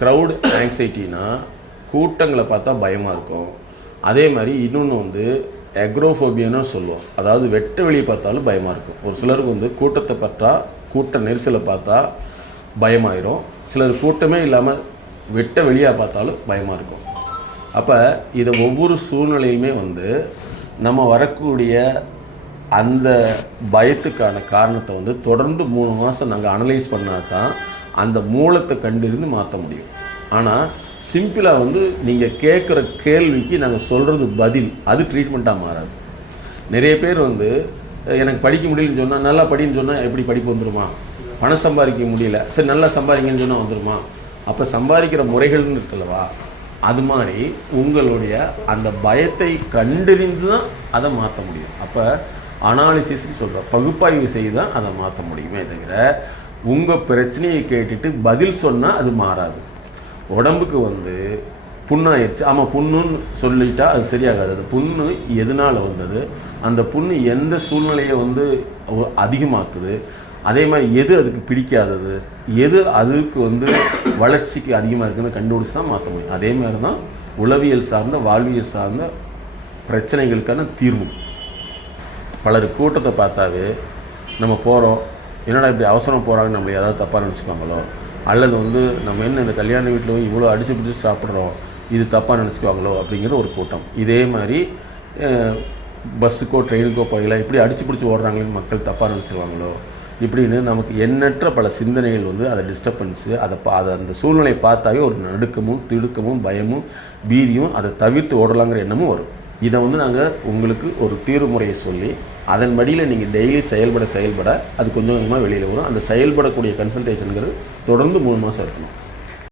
Crowd ஆங்ஸைட்டினா கூட்டங்களை பார்த்தா பயமாக இருக்கும். அதே மாதிரி இன்னொன்று வந்து எக்ரோஃபோபியான்னு சொல்லுவோம். அதாவது வெட்ட வெளியே பார்த்தாலும் பயமாக இருக்கும். ஒரு சிலருக்கு வந்து கூட்டத்தை பார்த்தா கூட்ட நெரிசலை பார்த்தா பயமாயிரும். சிலர் கூட்டமே இல்லாமல் வெட்ட வெளியாக பார்த்தாலும் பயமாக இருக்கும். அப்போ இதை ஒவ்வொரு சூழ்நிலையுமே வந்து நம்ம வரக்கூடிய அந்த பயத்துக்கான காரணத்தை வந்து தொடர்ந்து 3 மாதம் நாங்கள் அனலைஸ் பண்ணால் தான் அந்த மூலத்தை கண்டிருந்து மாற்ற முடியும். ஆனால் சிம்பிளாக வந்து நீங்கள் கேட்குற கேள்விக்கு நாங்கள் சொல்கிறது பதில், அது ட்ரீட்மெண்ட்டாக மாறாது. நிறைய பேர் வந்து எனக்கு படிக்க முடியலன்னு சொன்னால் நல்லா படின்னு சொன்னால் எப்படி படிப்பு வந்துடுமா? பணம் சம்பாதிக்க முடியல, சரி நல்லா சம்பாதிங்கன்னு சொன்னால் வந்துடுமா? அப்போ சம்பாதிக்கிற முறைகள்னு இருக்குல்லவா, அது மாதிரி உங்களுடைய அந்த பயத்தை கண்டறிந்து தான் அதை மாற்ற முடியும். அப்போ அனாலிசிஸ்ன்னு சொல்கிறோம், பகுப்பாய்வு செய்து தான் அதை மாற்ற முடியுமே தவிர உங்கள் பிரச்சனையை கேட்டுட்டு பதில் சொன்னால் அது மாறாது. உடம்புக்கு வந்து புண்ணாயிடுச்சு, ஆமாம் புண்ணுன்னு சொல்லிட்டா அது சரியாகாது. அது புண்ணு எதனால் வந்தது, அந்த புண்ணு எந்த சூழ்நிலையை வந்து அதிகமாக்குது, அதே மாதிரி எது அதுக்கு பிடிக்காதது, எது அதுக்கு வந்து வளர்ச்சிக்கு அதிகமாக இருக்குதுன்னு கண்டுபிடிச்சி தான் மாற்ற முடியும். அதே மாதிரி தான் உளவியல் சார்ந்த வாழ்வியல் சார்ந்த பிரச்சனைகளுக்கான தீர்வு. பலர் கூட்டத்தை பார்த்தாவே நம்ம போகிறோம், என்னடா இப்படி அவசரம் போகிறாங்கன்னு நம்மளை ஏதாவது தப்பாக நினச்சிக்குவாங்களோ, அல்லது வந்து நம்ம என்ன இந்த கல்யாண வீட்டில் போய் இவ்வளோ அடிச்சு பிடிச்சி சாப்பிட்றோம் இது தப்பாக நினச்சிக்குவாங்களோ அப்படிங்கிற ஒரு கூட்டம். இதே மாதிரி பஸ்ஸுக்கோ ட்ரெயினுக்கோ போகலாம் இப்படி அடிச்சு பிடிச்சி ஓடுறாங்களேன்னு மக்கள் தப்பாக நினச்சிருவாங்களோ இப்படின்னு நமக்கு எண்ணற்ற பல சிந்தனைகள் வந்து அதை டிஸ்டர்பன்ஸு, அதை அந்த சூழ்நிலையை பார்த்தாவே ஒரு நடுக்கமும் திடுக்கமும் பயமும் பீதியும் அதை தவிர்த்து ஓடலாங்கிற எண்ணமும் வரும். இதை வந்து நாங்கள் உங்களுக்கு ஒரு தீர்வு முறையை சொல்லி அதன் படியில் நீங்கள் டெய்லி செயல்பட அது கொஞ்சம் கொஞ்சமாக வெளியில் வரும். அந்த செயல்படக்கூடிய கன்சல்டேஷனுங்கிறது தொடர்ந்து 3 மாதம் இருக்கணும்.